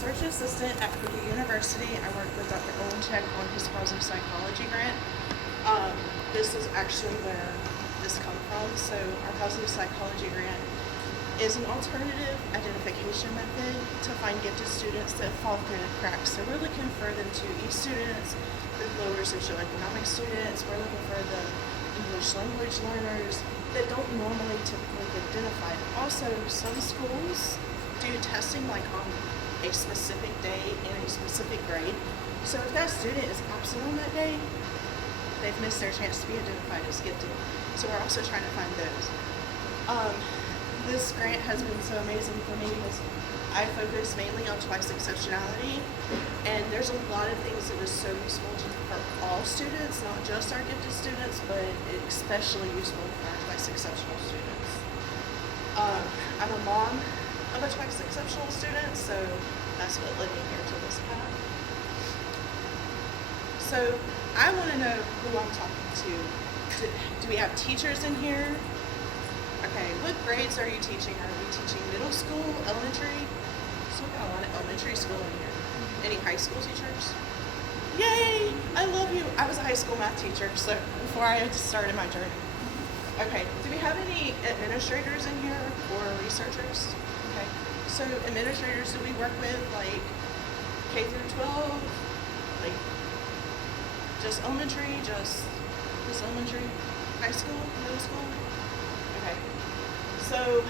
research assistant at Purdue University. I work with Dr. Olenchek on his positive psychology grant. This is actually where this comes from. So our positive psychology grant is an alternative identification method to find gifted students that fall through the cracks. So we're looking for the 2E students, the lower socioeconomic students. We're looking for the English language learners that don't normally typically get identified. Also, some schools do testing like on a specific day in a specific grade. So if that student is absent on that day, they've missed their chance to be identified as gifted. So we're also trying to find those. This grant has been so amazing for me because I focus mainly on twice exceptionality, and there's a lot of things that is so useful for all students, not just our gifted students, but especially useful for our twice exceptional students. I'm a mom of a twice exceptional student, so that's what led me here to this path. So I want to know who I'm talking to. Do we have teachers in here? Okay, what grades are you teaching? Are we teaching middle school, elementary? So we got a lot of elementary school in here. Any high school teachers? Yay! I love you. I was a high school math teacher, so before I had started my journey. Okay, do we have any administrators in here or researchers? Okay, so administrators, do we work with like K through 12? Like just elementary, just elementary, high school, middle school? Okay, so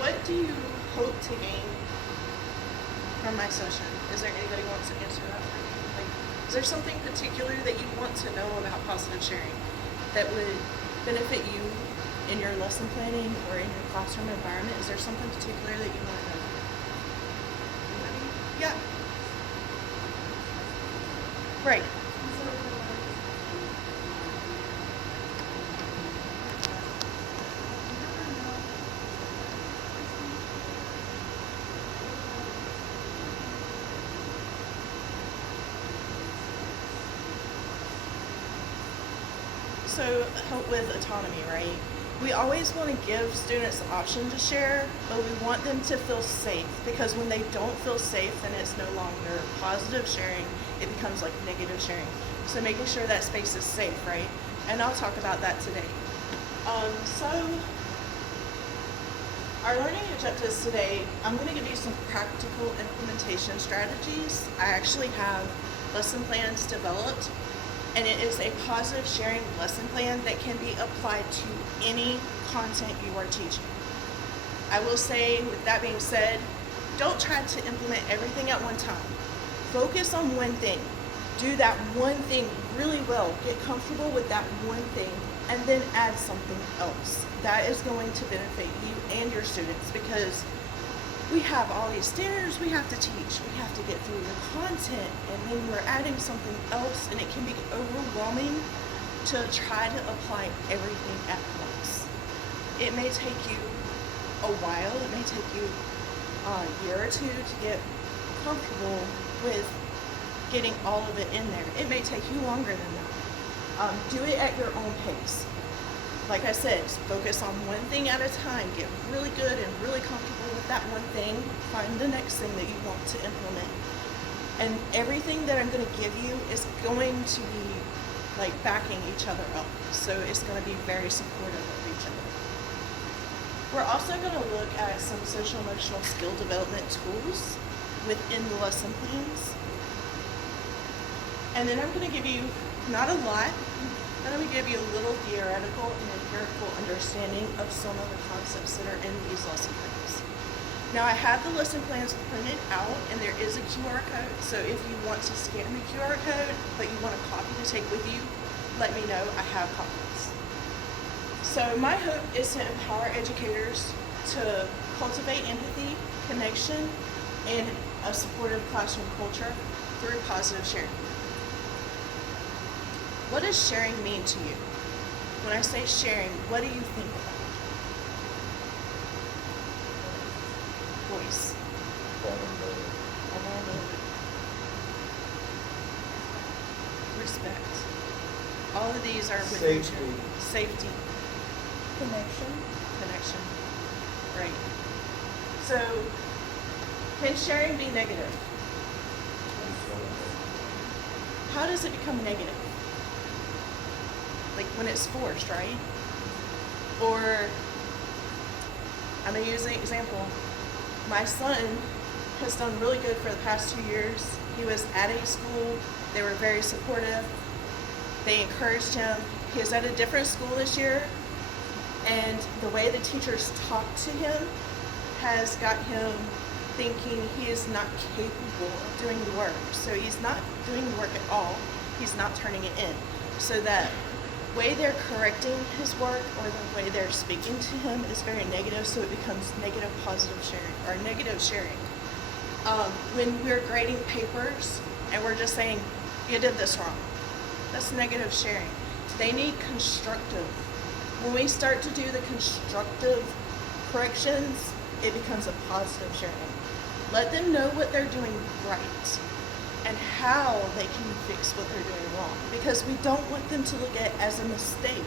what do you hope to gain from my session? Is there anybody who wants to answer that for me? Like, is there something particular that you want to know about positive sharing that would benefit you in your lesson planning or in your classroom environment? Is there something particular that you want to know? Anybody? Yeah. Right. So help with autonomy, right? We always want to give students the option to share, but we want them to feel safe, because when they don't feel safe, then it's no longer positive sharing, it becomes like negative sharing. So making sure that space is safe, right? And I'll talk about that today. So our learning objectives today, I'm going to give you some practical implementation strategies. I actually have lesson plans developed, and it is a positive sharing lesson plan that can be applied to any content you are teaching. I will say, with that being said, don't try to implement everything at one time. Focus on one thing. Do that one thing really well. Get comfortable with that one thing, and then add something else. That is going to benefit you and your students, because we have all these standards we have to teach. We have to get through the content, and then we're adding something else, and it can be overwhelming to try to apply everything at once. It may take you a while. It may take you a year or two to get comfortable with getting all of it in there. It may take you longer than that. Do it at your own pace. Like I said, focus on one thing at a time. Get really good and really comfortable with that one thing. Find the next thing that you want to implement. And everything that I'm going to give you is going to be like backing each other up. So it's going to be very supportive of each other. We're also going to look at some social emotional skill development tools within the lesson plans. And then I'm going to give you, not a lot, but I'm going to give you a little theoretical and empirical understanding of some of the concepts that are in these lesson plans. Now, I have the lesson plans printed out, and there is a QR code, so if you want to scan the QR code, but you want a copy to take with you, let me know. I have copies. So my hope is to empower educators to cultivate empathy, connection, and a supportive classroom culture through positive sharing. What does sharing mean to you? When I say sharing, what do you think about? Voice. Respect. All of these are within safety. Connection. Right. So, can sharing be negative? How does it become negative? Like when it's forced, right? Or, I'm going to use an example. My son has done really good for the past 2 years. He was at a school. They were very supportive. They encouraged him. He is at a different school this year, and the way the teachers talk to him has got him thinking he is not capable of doing the work. So he's not doing the work at all. He's not turning it in. So that way they're correcting his work or the way they're speaking to him is very negative, so it becomes negative positive sharing or negative sharing. When we're grading papers and we're just saying, you did this wrong, that's negative sharing. They need constructive. When we start to do the constructive corrections, it becomes a positive sharing. Let them know what they're doing right and how they can fix what they're doing wrong. Because we don't want them to look at it as a mistake.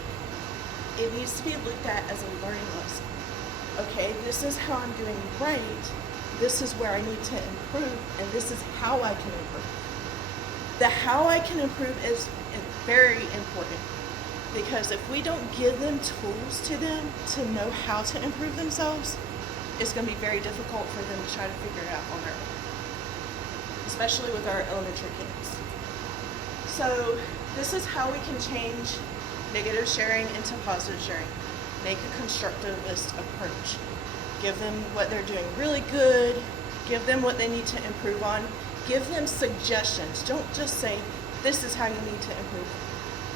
It needs to be looked at as a learning lesson. Okay, this is how I'm doing right. This is where I need to improve, and this is how I can improve. The how I can improve is very important, because if we don't give them tools to them to know how to improve themselves, it's going to be very difficult for them to try to figure it out on their own, especially with our elementary kids. So this is how we can change negative sharing into positive sharing. Make a constructivist approach. Give them what they're doing really good. Give them what they need to improve on. Give them suggestions. Don't just say, this is how you need to improve.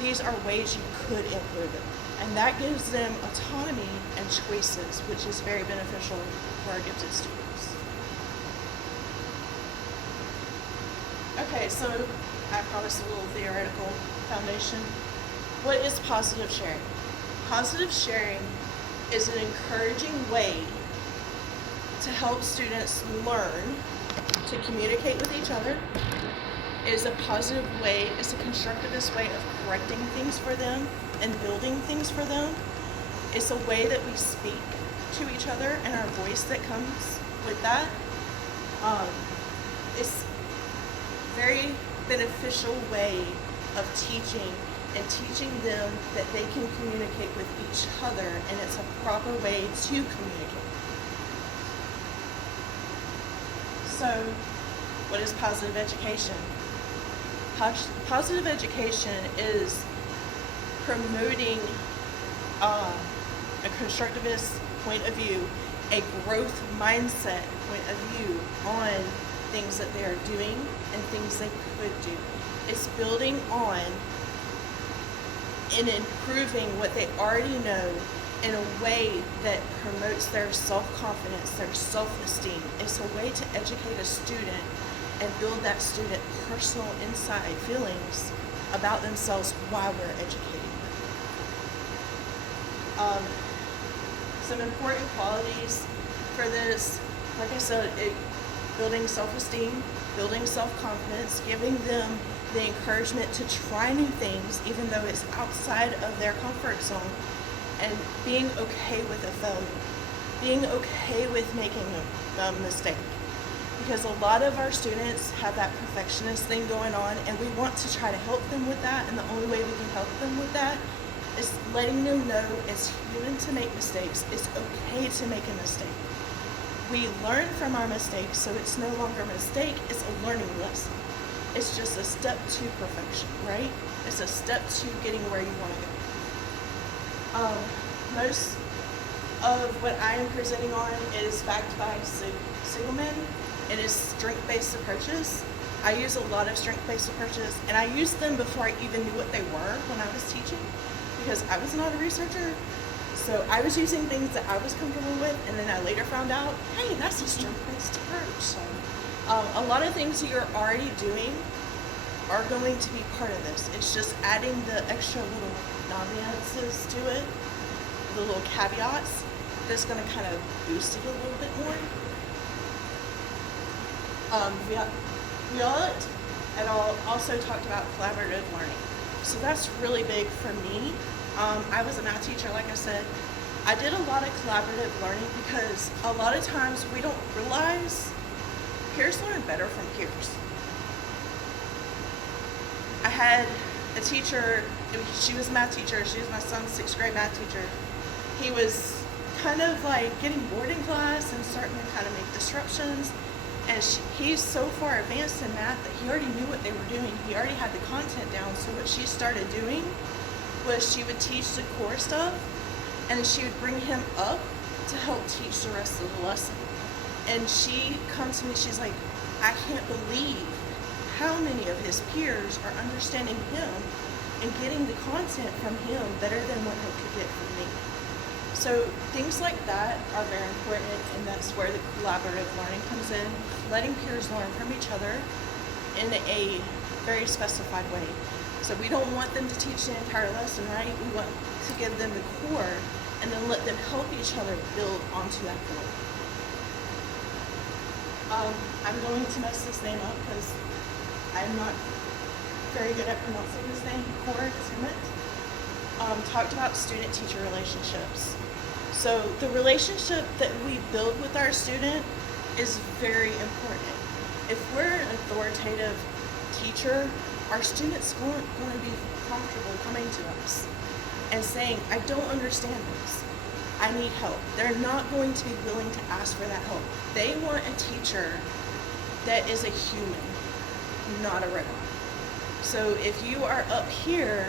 These are ways you could improve it. And that gives them autonomy and choices, which is very beneficial for our gifted students. Okay, so I promised a little theoretical foundation. What is positive sharing? Positive sharing is an encouraging way to help students learn to communicate with each other. It is a positive way, it's a constructivist way of correcting things for them and building things for them. It's a way that we speak to each other and our voice that comes with that. It's a very beneficial way of teaching and teaching them that they can communicate with each other, and it's a proper way to communicate. So, what is positive education? Positive education is promoting a constructivist point of view, a growth mindset point of view on things that they are doing and things they could do. It's building on and improving what they already know in a way that promotes their self-confidence, their self-esteem. It's a way to educate a student and build that student personal inside feelings about themselves while we're educating them. Some important qualities for this, like I said, building self-esteem, building self-confidence, giving them the encouragement to try new things even though it's outside of their comfort zone, and being okay with a failure, being okay with making a mistake. Because a lot of our students have that perfectionist thing going on, and we want to try to help them with that, and the only way we can help them with that is letting them know it's human to make mistakes. It's okay to make a mistake. We learn from our mistakes, so it's no longer a mistake, it's a learning lesson. It's just a step to perfection, right? It's a step to getting where you want to go. Most of what I am presenting on is backed by Sigelman. It is strength-based approaches. I use a lot of strength-based approaches, and I used them before I even knew what they were when I was teaching, because I was not a researcher. So I was using things that I was comfortable with, and then I later found out, hey, that's a strength-based approach. So a lot of things you're already doing are going to be part of this. It's just adding the extra little nuances to it, the little caveats, that's going to kind of boost it a little bit more. Violet et al. Also talked about collaborative learning. So that's really big for me. I was a math teacher, like I said. I did a lot of collaborative learning because a lot of times we don't realize peers learn better from peers. I had a teacher, she was a math teacher, she was my son's 6th grade math teacher. He was kind of like getting bored in class and starting to kind of make disruptions. And he's so far advanced in math that he already knew what they were doing. He already had the content down. So what she started doing was she would teach the core stuff, and she would bring him up to help teach the rest of the lesson. And she comes to me, she's like, I can't believe how many of his peers are understanding him and getting the content from him better than what they could get from me. So things like that are very important, and that's where the collaborative learning comes in, letting peers learn from each other in a very specified way. So we don't want them to teach the entire lesson, right? We want to give them the core and then let them help each other build onto that core. I'm going to mess this name up because I'm not very good at pronouncing this name. Core Timmet talked about student-teacher relationships. So the relationship that we build with our student is very important. If we're an authoritative teacher, our students aren't going to be comfortable coming to us and saying, I don't understand this. I need help. They're not going to be willing to ask for that help. They want a teacher that is a human, not a robot. So if you are up here,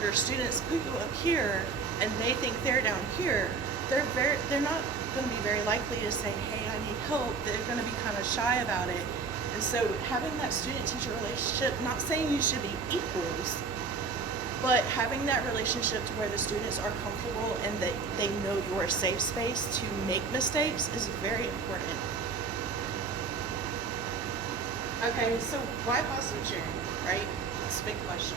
your students put you up here, and they think they're down here, they're not going to be very likely to say, hey, I need help. They're going to be kind of shy about it. And so having that student-teacher relationship, not saying you should be equals, but having that relationship to where the students are comfortable and that they know you're a safe space to make mistakes is very important. Okay, so why positive sharing, right? That's a big question.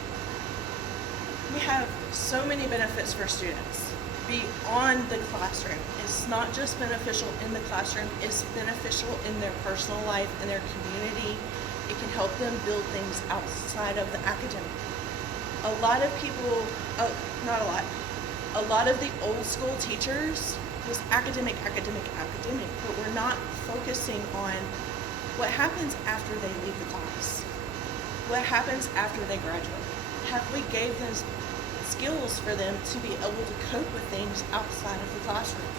We have so many benefits for students beyond the classroom. It's not just beneficial in the classroom, it's beneficial in their personal life, in their community. It can help them build things outside of the academic. A lot of people, not a lot of the old school teachers was academic, but we're not focusing on what happens after they leave the class. What happens after they graduate? Have we gave them skills for them to be able to cope with things outside of the classroom?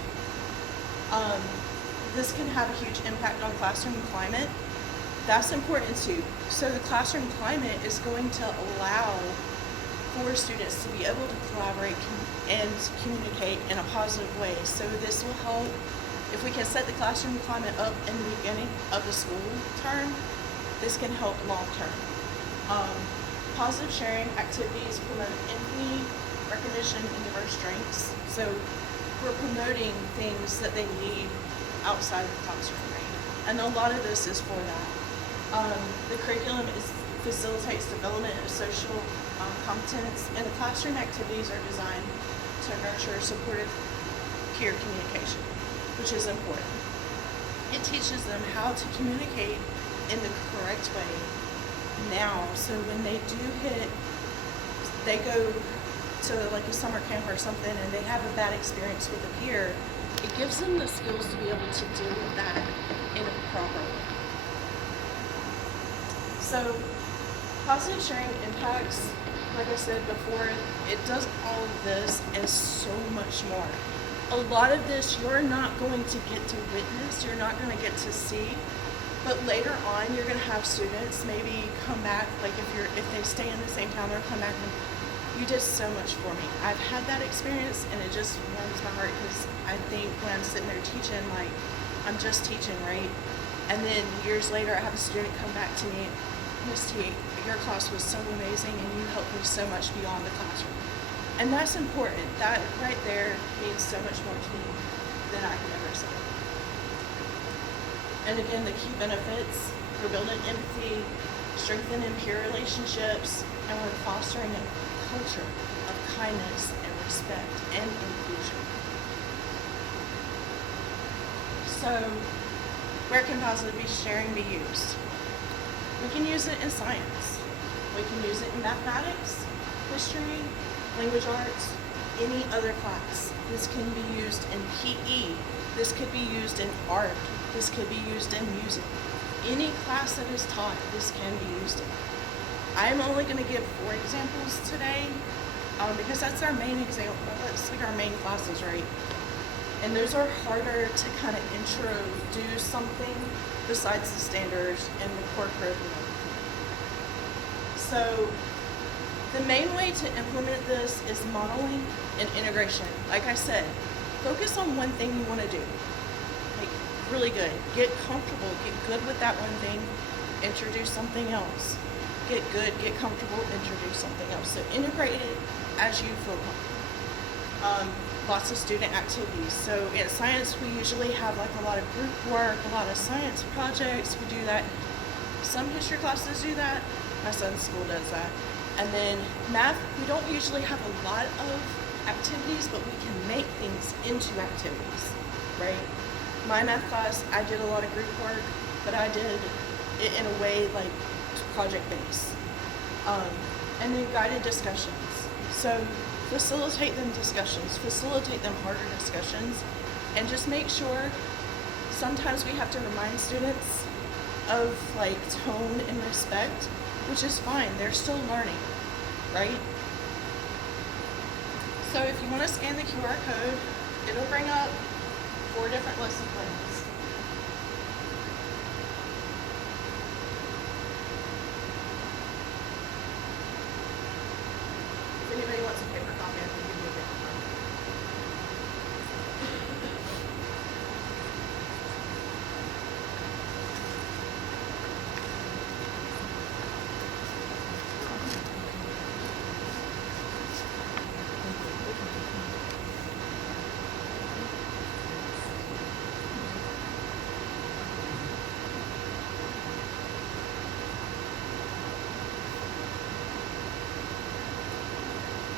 This can have a huge impact on classroom climate. That's important too. So the classroom climate is going to allow for students to be able to collaborate and communicate in a positive way. So this will help, if we can set the classroom climate up in the beginning of the school term, this can help long term. Positive sharing activities promote empathy, recognition, and diverse strengths. So we're promoting things that they need outside of the classroom, right? And a lot of this is for that. The curriculum facilitates development of social competence, and the classroom activities are designed to nurture supportive peer communication, which is important. It teaches them how to communicate in the correct way now, so when they go to like a summer camp or something and they have a bad experience with a peer, it gives them the skills to be able to deal with that in a proper way. So positive sharing impacts, like I said before, it does all of this and so much more. A lot of this you're not going to get to witness, you're not going to get to see, but later on you're going to have students maybe come back, like if they stay in the same town, they'll come back and you did so much for me. I've had that experience and it just warms my heart because I think when I'm sitting there teaching, like I'm just teaching, right? And then years later I have a student come back to me, Miss T, your class was so amazing and you helped me so much beyond the classroom. And that's important. That right there means so much more to me than I can ever say. And again, the key benefits, we're building empathy, strengthening peer relationships, and we're fostering a culture of kindness and respect and inclusion. So, where can positive sharing be used? We can use it in science. We can use it in mathematics, history, language arts, any other class. This can be used in PE. This could be used in art. This could be used in music. Any class that is taught, this can be used in. I'm only going to give 4 examples today because that's our main example. That's like our main classes, right? And those are harder to kind of introduce something besides the standards and the core curriculum. So the main way to implement this is modeling and integration. Like I said, focus on one thing you want to do. Like really good. Get comfortable. Get good with that one thing. Introduce something else. Get good. Get comfortable. Introduce something else. So integrate it as you feel comfortable. Lots of student activities. So in science, we usually have like a lot of group work, a lot of science projects. We do that. Some history classes do that. My son's school does that. And then math, we don't usually have a lot of activities, but we can make things into activities, right? My math class, I did a lot of group work, but I did it in a way like project based. And then guided discussions. So facilitate them discussions, facilitate them harder discussions, and just make sure sometimes we have to remind students of like tone and respect, which is fine. They're still learning, right? So if you want to scan the QR code, it'll bring up 4 different lesson plans. If anybody wants a paper copy, I can give you a paper copy.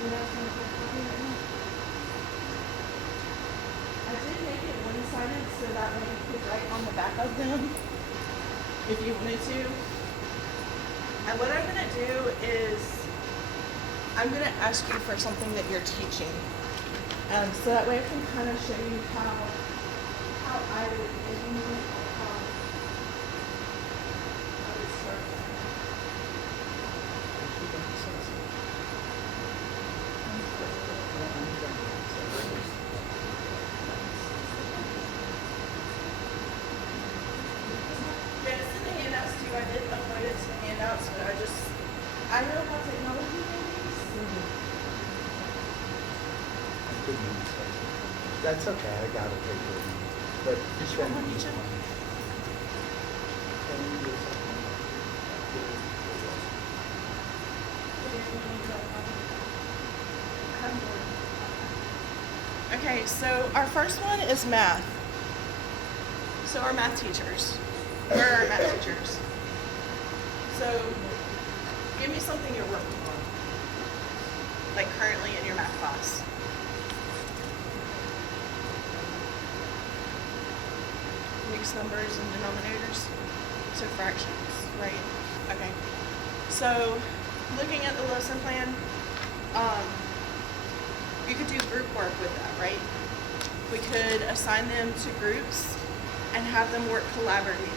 You guys want a paper copy right now? I did make it one-sided so that way you could write on the back of them if you wanted to. And what I'm going to do is I'm going to ask you for something that you're teaching. So that way I can kind of show you how I would implement or how I would start that. Yeah, it's in the handouts too. I did upload it to the handouts, but I know how technology is. That's okay, I got it right here. But Did you want one each of them? Okay, so our first one is math. So our math teachers. Where are our math teachers? So give me something you're working on, like currently in your math class. Mixed numbers and denominators, so fractions, right? Okay. So looking at the lesson plan, you could do group work with that, right? We could assign them to groups and have them work collaboratively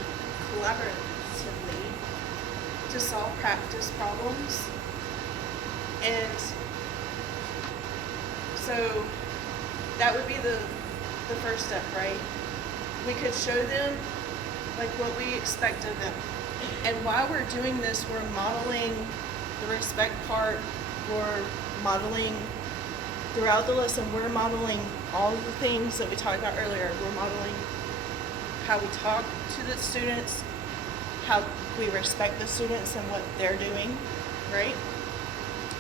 to solve practice problems. And so that would be the first step, right? We could show them like what we expect of them. And while we're doing this, we're modeling the respect part, we're modeling throughout the lesson, we're modeling all the things that we talked about earlier. We're modeling how we talk to the students, how we respect the students and what they're doing, right?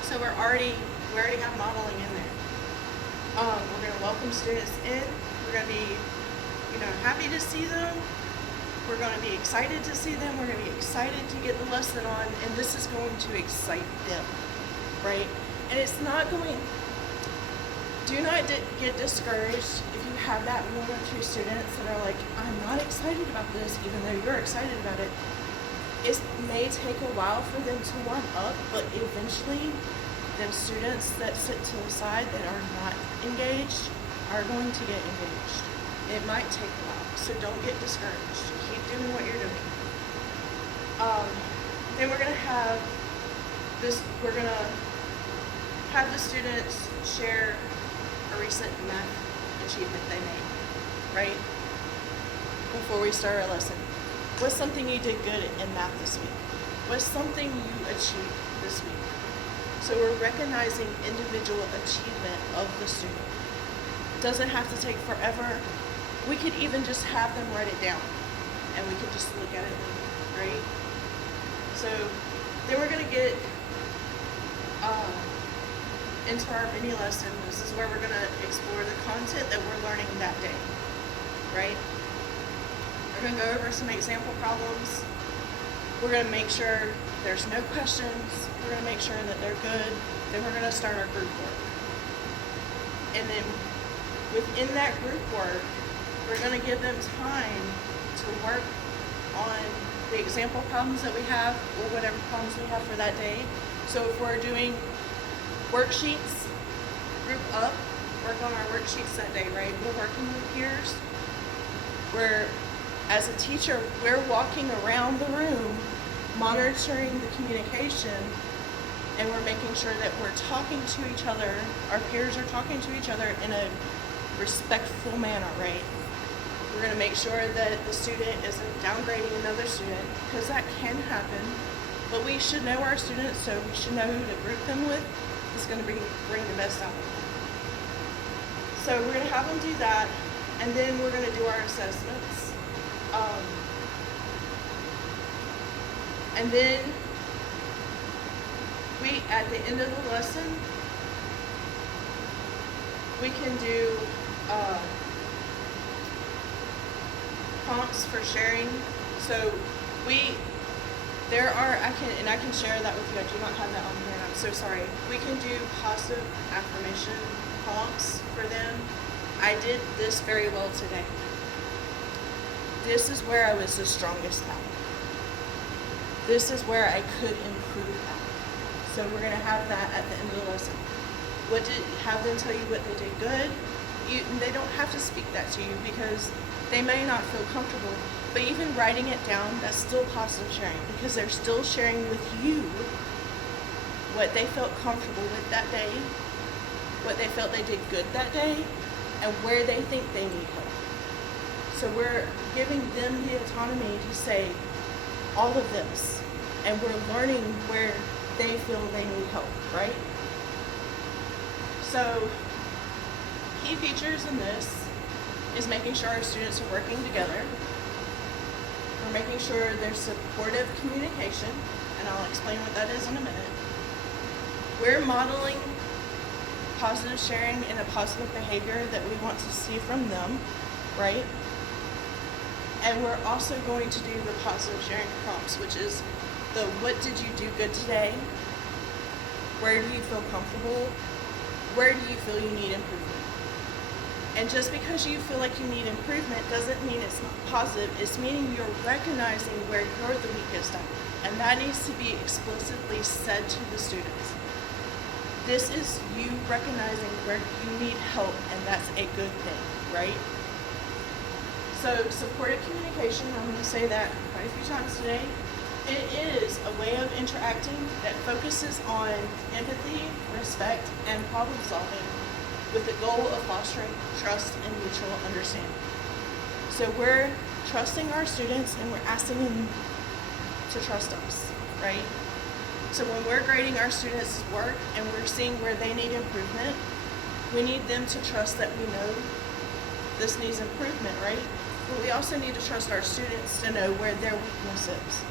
So we already have modeling in there. We're gonna welcome students in. We're gonna be, happy to see them. We're gonna be excited to see them. We're gonna be excited to get the lesson on, and this is going to excite them, right? And it's not going, do not get discouraged if you have that 1 or 2 students that are like, I'm not excited about this, even though you're excited about it. It may take a while for them to warm up, but eventually the students that sit to the side that are not engaged are going to get engaged. It might take a while, so don't get discouraged. Keep doing what you're doing. Then we're going to have we're gonna have the students share a recent math achievement they made, right? Before we start our lesson. What's something you did good in math this week? What's something you achieved this week? So we're recognizing individual achievement of the student. Doesn't have to take forever. We could even just have them write it down and we could just look at it later, right? So then we're gonna get into our mini lesson. This is where we're gonna explore the content that we're learning that day, right? We're gonna go over some example problems. We're gonna make sure there's no questions. We're gonna make sure that they're good. Then we're gonna start our group work. And then within that group work, we're gonna give them time to work on the example problems that we have or whatever problems we have for that day. So if we're doing worksheets, group up, work on our worksheets that day, right? We're working with peers. As a teacher, we're walking around the room, monitoring the communication, and we're making sure that we're talking to each other, our peers are talking to each other in a respectful manner, right? We're gonna make sure that the student isn't downgrading another student, because that can happen. But we should know our students, so we should know who to group them with. It's gonna bring the best out of them. So we're gonna have them do that, and then we're gonna do our assessments. And then at the end of the lesson, we can do prompts for sharing. So I can share that with you. I do not have that on here, and I'm so sorry. We can do positive affirmation prompts for them. I did this very well today. This is where I was the strongest at. This is where I could improve at. So we're gonna have that at the end of the lesson. Have them tell you what they did good. They don't have to speak that to you because they may not feel comfortable. But even writing it down, that's still positive sharing because they're still sharing with you what they felt comfortable with that day, what they felt they did good that day, and where they think they need help. So we're giving them the autonomy to say all of this, and we're learning where they feel they need help, right? So key features in this is making sure our students are working together. We're making sure there's supportive communication, and I'll explain what that is in a minute. We're modeling positive sharing and a positive behavior that we want to see from them, right? And we're also going to do the positive sharing prompts, which is the what did you do good today? Where do you feel comfortable? Where do you feel you need improvement? And just because you feel like you need improvement doesn't mean it's not positive. It's meaning you're recognizing where you're the weakest at. And that needs to be explicitly said to the students. This is you recognizing where you need help, and that's a good thing, right? So supportive communication, I'm going to say that quite a few times today. It is a way of interacting that focuses on empathy, respect, and problem solving with the goal of fostering trust and mutual understanding. So we're trusting our students and we're asking them to trust us, right? So when we're grading our students' work and we're seeing where they need improvement, we need them to trust that we know this needs improvement, right? But we also need to trust our students to know where their weakness is,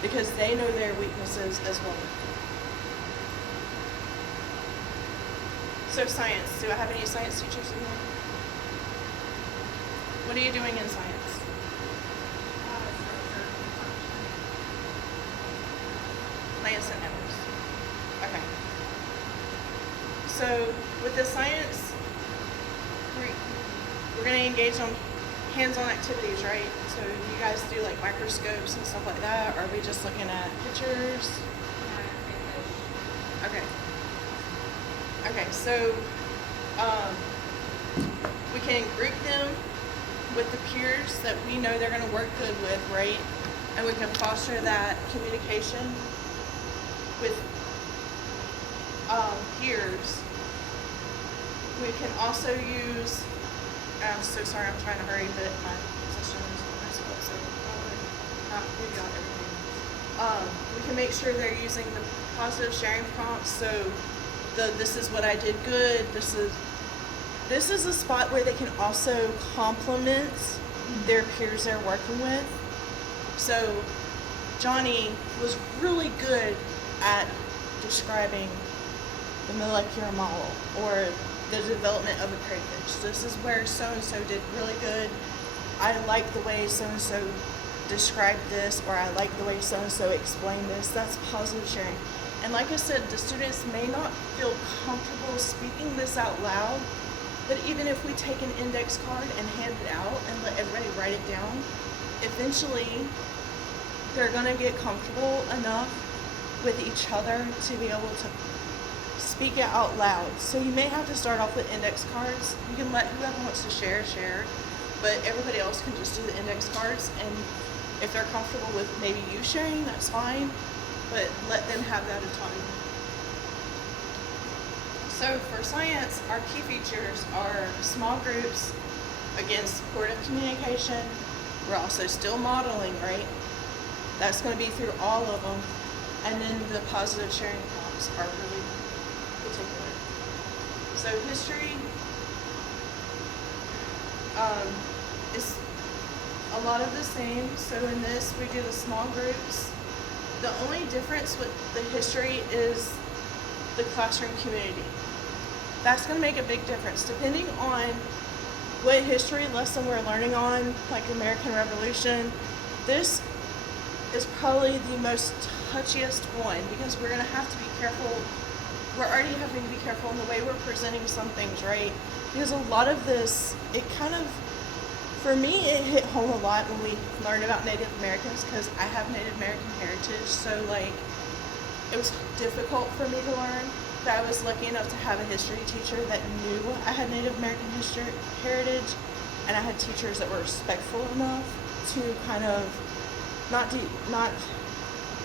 because they know their weaknesses as well. So science, do I have any science teachers in here? What are you doing in science? Plants and animals. Okay. So with the science, we're going to engage on hands-on activities, right? So you guys do like microscopes and stuff like that, or are we just looking at pictures? Okay. Okay, so we can group them with the peers that we know they're going to work good with, right? And we can foster that communication. with peers. We can also use, I'm so sorry, I'm trying to hurry, but my session is messed up, so I want to not give you all everything. We can make sure they're using the positive sharing prompts, so this is what I did good, this is a spot where they can also compliment their peers they're working with. So Johnny was really good at describing the molecular model or the development of a crayfish. This is where so-and-so did really good. I like the way so-and-so described this, or I like the way so-and-so explained this. That's positive sharing. And like I said, the students may not feel comfortable speaking this out loud, but even if we take an index card and hand it out and let everybody write it down, eventually they're gonna get comfortable enough with each other to be able to speak it out loud. So you may have to start off with index cards. You can let whoever wants to share, but everybody else can just do the index cards, and if they're comfortable with maybe you sharing, that's fine, but let them have that autonomy. So for science, our key features are small groups, again, supportive communication. We're also still modeling, right? That's going to be through all of them. And then the positive sharing prompts are really particular. So history is a lot of the same. So in this, we do the small groups. The only difference with the history is the classroom community. That's going to make a big difference depending on what history lesson we're learning on, like American Revolution. This is probably the most touchiest one because we're going to have to be careful. We're already having to be careful in the way we're presenting some things, right? Because a lot of this, it kind of, for me, it hit home a lot when we learned about Native Americans because I have Native American heritage, so like it was difficult for me to learn. But I was lucky enough to have a history teacher that knew I had Native American heritage, and I had teachers that were respectful enough to kind of not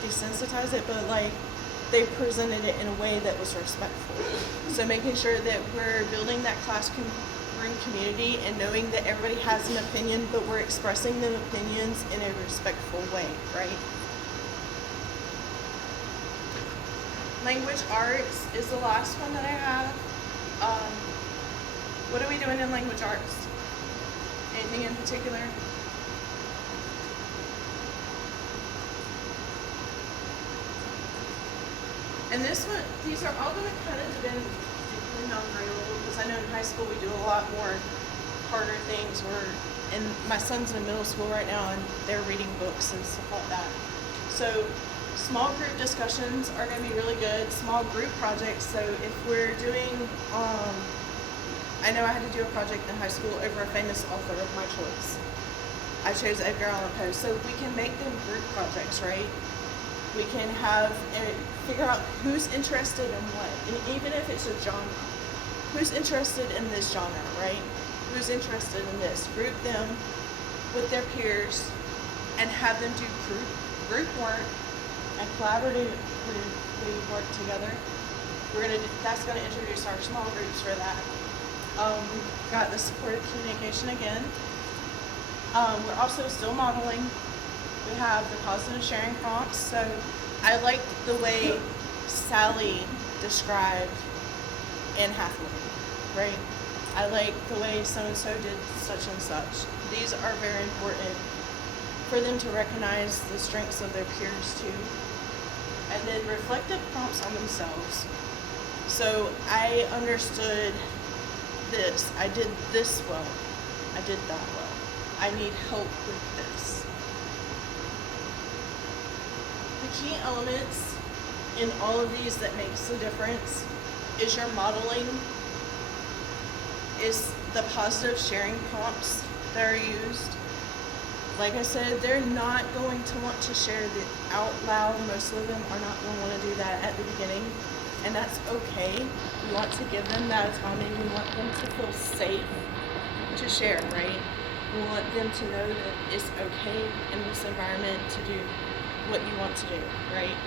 desensitize it, but like they presented it in a way that was respectful. So making sure that we're building that classroom community and knowing that everybody has an opinion, but we're expressing the opinions in a respectful way, right? Language arts is the last one that I have. What are we doing in language arts? Anything in particular? And this one, these are all going to kind of depend on grade level, because I know in high school we do a lot more harder things. And my son's in middle school right now, and they're reading books and stuff like that. So small group discussions are going to be really good. Small group projects. So if we're doing, I know I had to do a project in high school over a famous author of my choice. I chose Edgar Allan Poe. So we can make them group projects, right? We can have figure out who's interested in what, and even if it's a genre, who's interested in this genre, right? Who's interested in this? Group them with their peers and have them do group work and collaboratively work together. That's gonna introduce our small groups for that. We've got the supportive communication again. We're also still modeling. We have the positive sharing prompts. So I liked the way Sally described Anne Hathaway, right? I like the way so-and-so did such and such. These are very important for them to recognize the strengths of their peers too. And then reflective prompts on themselves. So I understood this. I did this well. I did that well. I need help with this. The key elements in all of these that makes the difference is your modeling, is the positive sharing prompts that are used. Like I said, they're not going to want to share it out loud. Most of them are not going to want to do that at the beginning, and that's okay. We want to give them that autonomy. We want them to feel safe to share, right? We want them to know that it's okay in this environment to do what you want to do, right?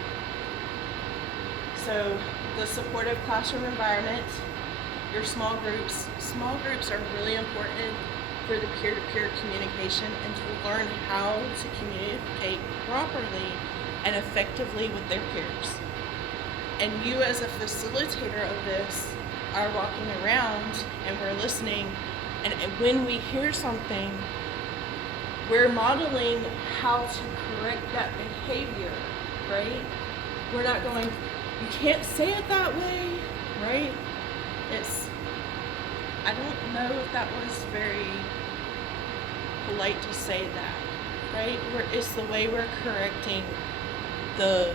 So the supportive classroom environment, your small groups. Small groups are really important for the peer-to-peer communication and to learn how to communicate properly and effectively with their peers. And you as a facilitator of this are walking around and we're listening, and when we hear something, we're modeling how to correct that behavior, right? We're not going, you can't say it that way, right? I don't know if that was very polite to say that, right? It's the way we're correcting the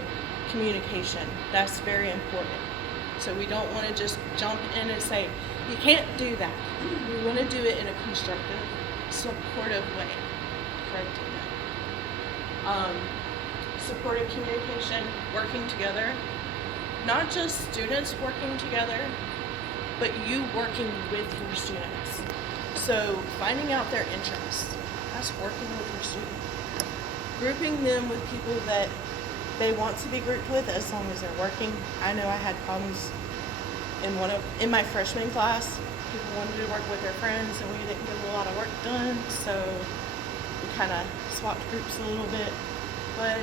communication. That's very important. So we don't want to just jump in and say, you can't do that. We want to do it in a constructive, supportive way, correcting that. Supportive communication, working together, not just students working together, but you working with your students. So finding out their interests, that's working with your student. Grouping them with people that they want to be grouped with as long as they're working. I know I had problems in my freshman class. People wanted to work with their friends and we didn't get a lot of work done, so we kind of swapped groups a little bit. But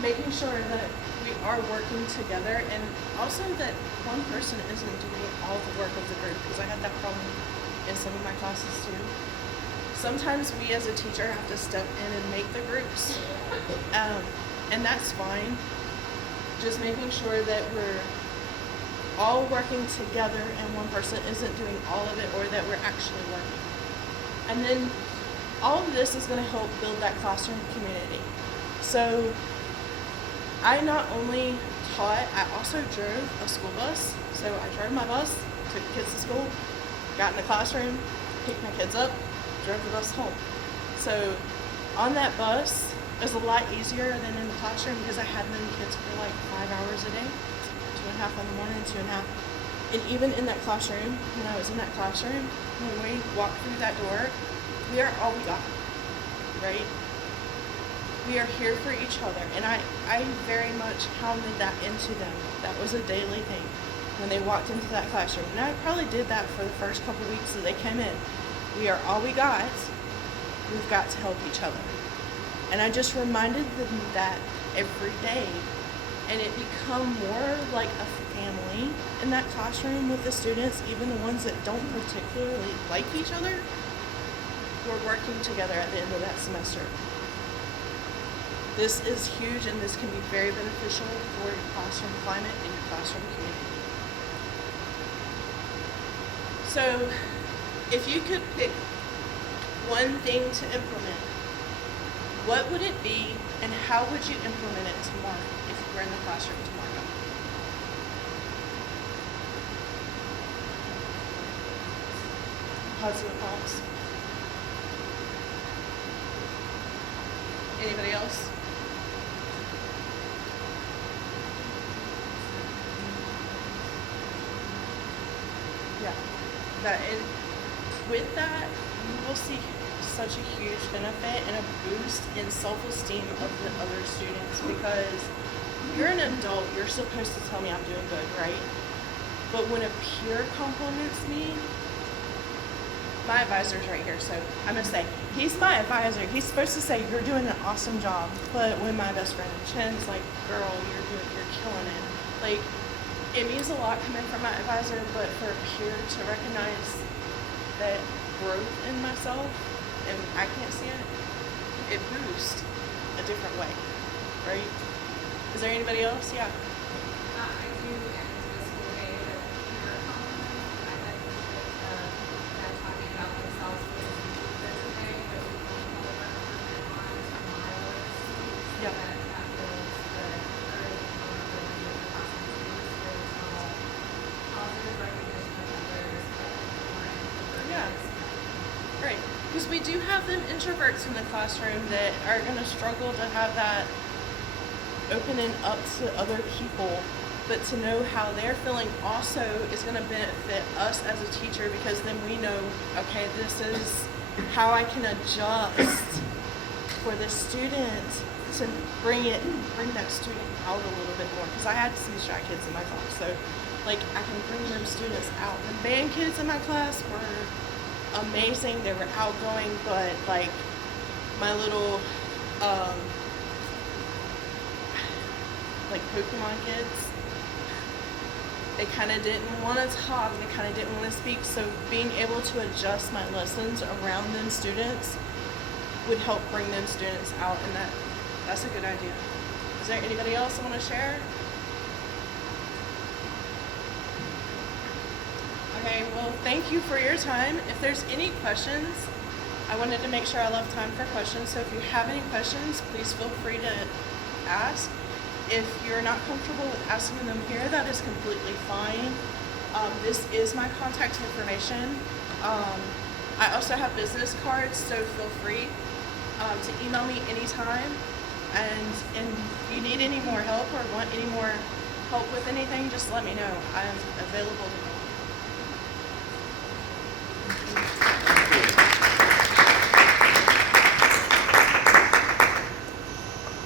making sure that we are working together, and also that one person isn't doing all the work of the group, because I had that problem in some of my classes too. Sometimes we as a teacher have to step in and make the groups, and that's fine. Just making sure that we're all working together and one person isn't doing all of it, or that we're actually working. And then all of this is going to help build that classroom community. So I not only taught, I also drove a school bus. So I drove my bus, took the kids to school, got in the classroom, picked my kids up, drove the bus home. So on that bus, it was a lot easier than in the classroom because I had them kids for like 5 hours a day, 2.5 in the morning, 2.5. And even in that classroom, when I was in that classroom, when we walked through that door, we are all we got, right? We are here for each other, and I very much pounded that into them. That was a daily thing when they walked into that classroom. And I probably did that for the first couple weeks that they came in. We are all we got. We've got to help each other. And I just reminded them that every day. And it become more like a family in that classroom with the students, even the ones that don't particularly like each other. We're working together at the end of that semester. This is huge, and this can be very beneficial for your classroom climate and your classroom community. So, if you could pick one thing to implement, what would it be, and how would you implement it tomorrow if you were in the classroom tomorrow? Positive thoughts. Anybody else? Yeah, and with that, you will see such a huge benefit and a boost in self-esteem of the other students, because you're an adult, you're supposed to tell me I'm doing good, right? But when a peer compliments me, my advisor's right here, so I'm gonna say, he's my advisor. He's supposed to say, you're doing an awesome job. But when my best friend Chen's like, girl, you're killing it. Like, it means a lot coming from my advisor, but for a peer to recognize that growth in myself, and I can't see it boosts a different way, right? Is there anybody else? Yeah. I do enter the school day with peer compliments. I had that talking about themselves with the today, but we can over on to miles. Yep. That builds the courage and vulnerability of the classroom students. There's positive recognition of others, but more introverted. Yeah. Right, because we do have them introverts in the classroom that are going to struggle to have that opening up to other people, but to know how they're feeling also is going to benefit us as a teacher, because then we know, okay, this is how I can adjust for the student to bring that student out a little bit more, because I had some shy kids in my class, so like I can bring them students out. The band kids in my class were amazing. They were outgoing, but like my little like Pokemon kids, they kind of didn't want to talk, they kind of didn't want to speak, so being able to adjust my lessons around them students would help bring them students out, and that's a good idea. Is there anybody else want to share? Okay, well, thank you for your time. If there's any questions, I wanted to make sure I left time for questions, so if you have any questions, please feel free to ask. If you're not comfortable with asking them here, that is completely fine. This is my contact information. I also have business cards, so feel free to email me anytime. And if you need any more help or want any more help with anything, just let me know. I'm available to help.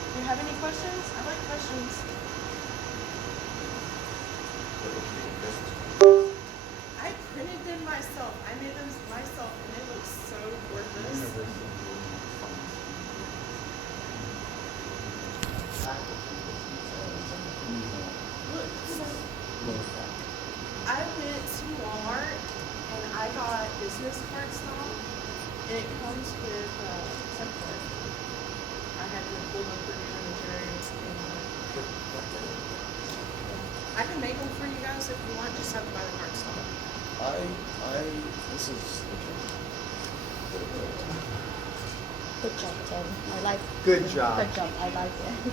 Do you have any questions? I like questions. I printed them myself. I made them myself, and they look so gorgeous. I went to Walmart and I got business card style, and it comes with template. I had to pull them for new materials. I can make them for you guys if you want. Just have to buy the card style. This is, Good job, Jen. I like. Good job. Good job. I like it.